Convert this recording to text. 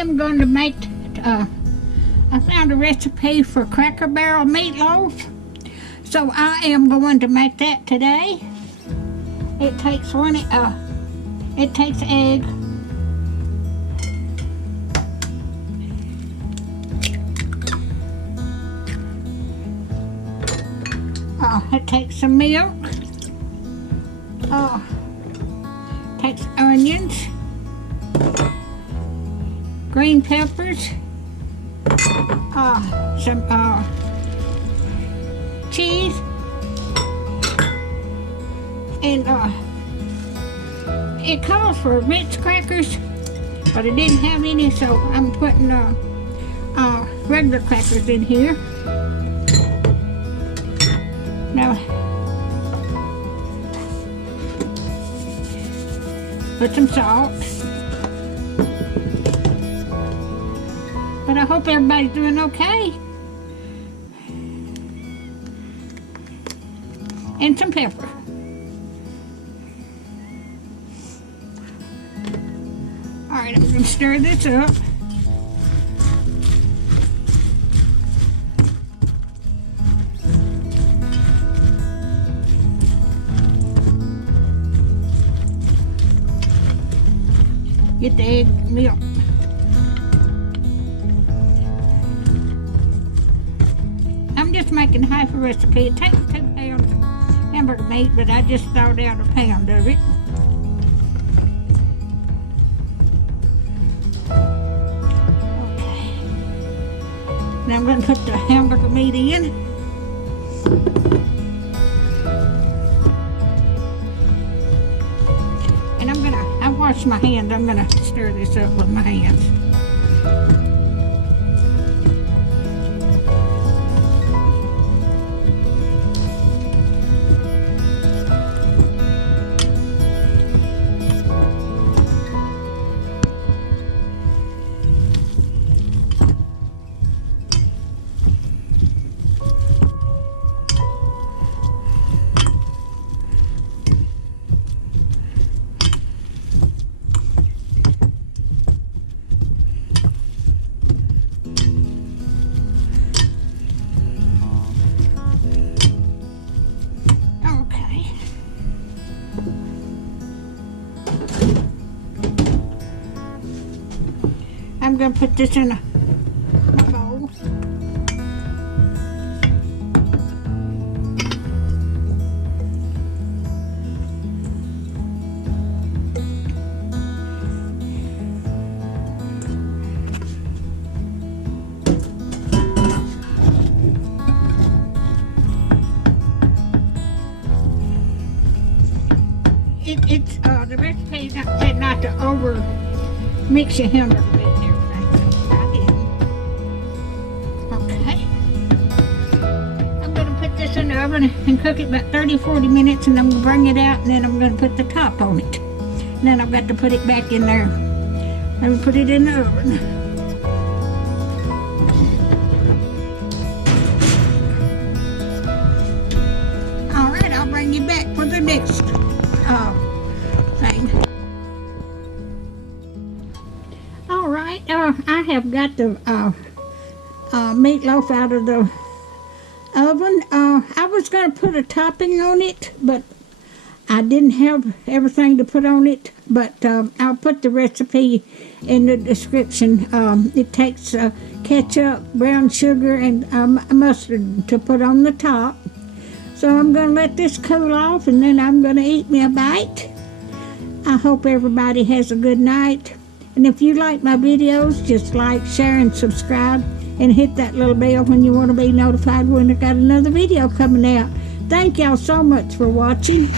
am going to make, I found a recipe for Cracker Barrel Meat Loaf. So I am going to make that today. It takes egg, it takes some milk, takes onions, green peppers, some cheese, and it calls for Ritz crackers, but I didn't have any, so I'm putting regular crackers in here. Now, put some salt. But I hope everybody's doing okay. And some pepper. Alright, I'm going to stir this up. Get the egg milk. I'm just making half a recipe. It takes 2 pounds of hamburger meat, but I just thawed out a pound of it. Okay. Now I'm going to put the hamburger meat in. And I wash my hands. I'm going to stir this up with my hands. I'm going to put this in a bowl. It's the recipe said not to over mix your hamburger with everything. Okay. I'm going to put this in the oven and cook it about 30-40 minutes, and I'm going to bring it out, and then I'm going to put the top on it. And then I've got to put it back in there. Let me put it in the oven. Alright, I'll bring you back for the next thing. Alright, I have got the meatloaf out of the oven. I was going to put a topping on it, but I didn't have everything to put on it. But I'll put the recipe in the description. It takes ketchup, brown sugar, and mustard to put on the top. So I'm going to let this cool off, and then I'm going to eat me a bite. I hope everybody has a good night. And if you like my videos, just like, share, and subscribe. And hit that little bell when you want to be notified when I got another video coming out. Thank y'all so much for watching.